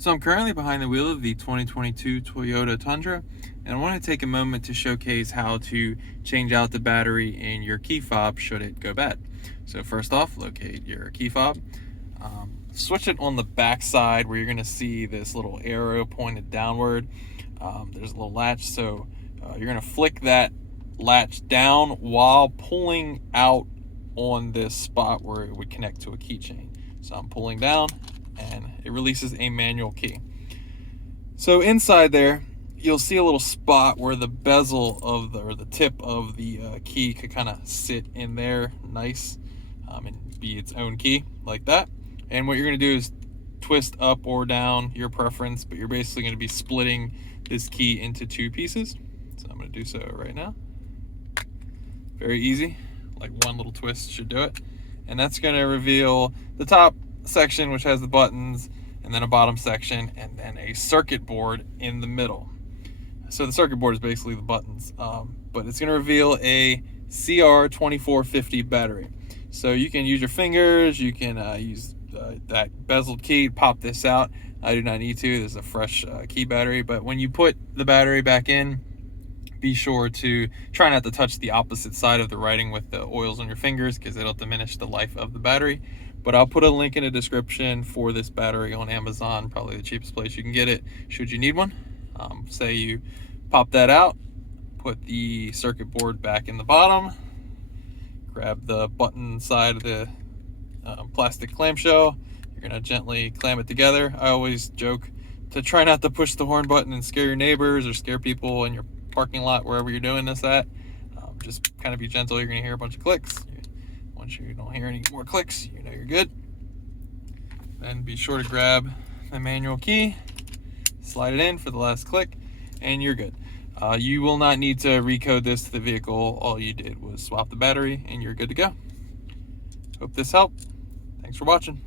So I'm currently behind the wheel of the 2022 Toyota Tundra, and I want to take a moment to showcase how to change out the battery in your key fob should it go bad. So first off, locate your key fob. Switch it on the back side where you're going to see this little arrow pointed downward. There's a little latch, so you're going to flick that latch down while pulling out on this spot where it would connect to a keychain. So I'm pulling down and it releases a manual key. So inside there, you'll see a little spot where the bezel of the, or the tip of the key could kind of sit in there nice, and be its own key like that. And what you're going to do is twist up or down, your preference, but you're basically going to be splitting this key into two pieces. So I'm going to do so right now. Very easy, like one little twist should do it. And that's going to reveal the top section, which has the buttons, and then a bottom section, and then a circuit board in the middle. So the circuit board is basically the buttons, but it's going to reveal a CR2450 battery. So you can use your fingers, you can use that bezeled key to pop this out. I do not need to. This is a fresh key battery, but when you put the battery back in, be sure to try not to touch the opposite side of the writing with the oils on your fingers, because it'll diminish the life of the battery. But I'll put a link in the description for this battery on Amazon, probably the cheapest place you can get it should you need one. Say you pop that out, put the circuit board back in the bottom, grab the button side of the plastic clamshell. You're going to gently clamp it together. I always joke to try not to push the horn button and scare your neighbors or scare people in your parking lot, wherever you're doing this at. Just kind of be gentle. You're going to hear a bunch of clicks. Once you don't hear any more clicks, you know you're good. Then be sure to grab the manual key, slide it in for the last click, and you're good. You will not need to recode this to the vehicle. All you did was swap the battery and you're good to go. Hope this helped. Thanks for watching.